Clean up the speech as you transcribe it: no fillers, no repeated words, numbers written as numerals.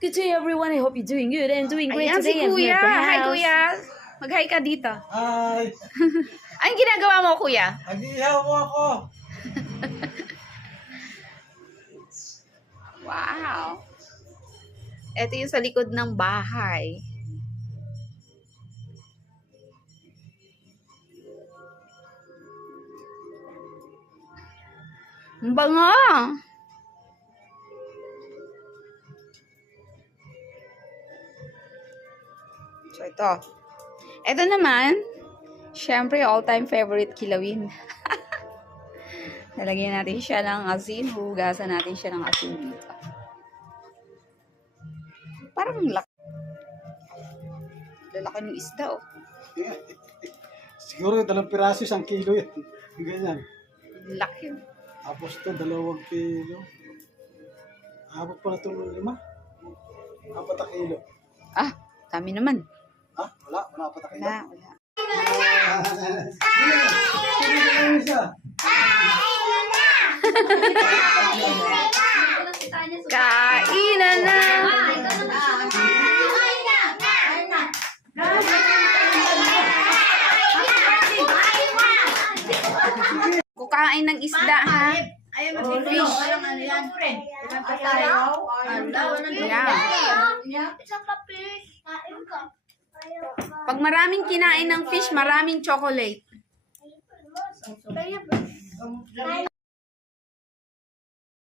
Good day everyone, I hope you're doing good and doing great Ayan si today. I'm here Kuya. at the Hi, house. Kuya. Mag-hi ka dito. Ay, Anong ginagawa mo, Kuya? nag-ihaw mo ako. Wow. Ito yung sa likod ng bahay. Ang bango. So, ito. Ito naman, syempre, all-time favorite kilawin. Nalagyan natin siya ng asin. Hugasan natin siya ng asin dito. Parang lalaki ng isda, oh. Siguro 2 piraso, 1 kilo yan. Ganyan. Laki. Tapos ito, 2 kilo. Abot pala ito ng 5. 4 kilo. Ah, dami naman. Ha? Wala? 4 kilo? Wala, wala. Kainan na! Kukain ng isda, ha? Fish. Yeah. Pag maraming kinain ng fish, maraming chocolate.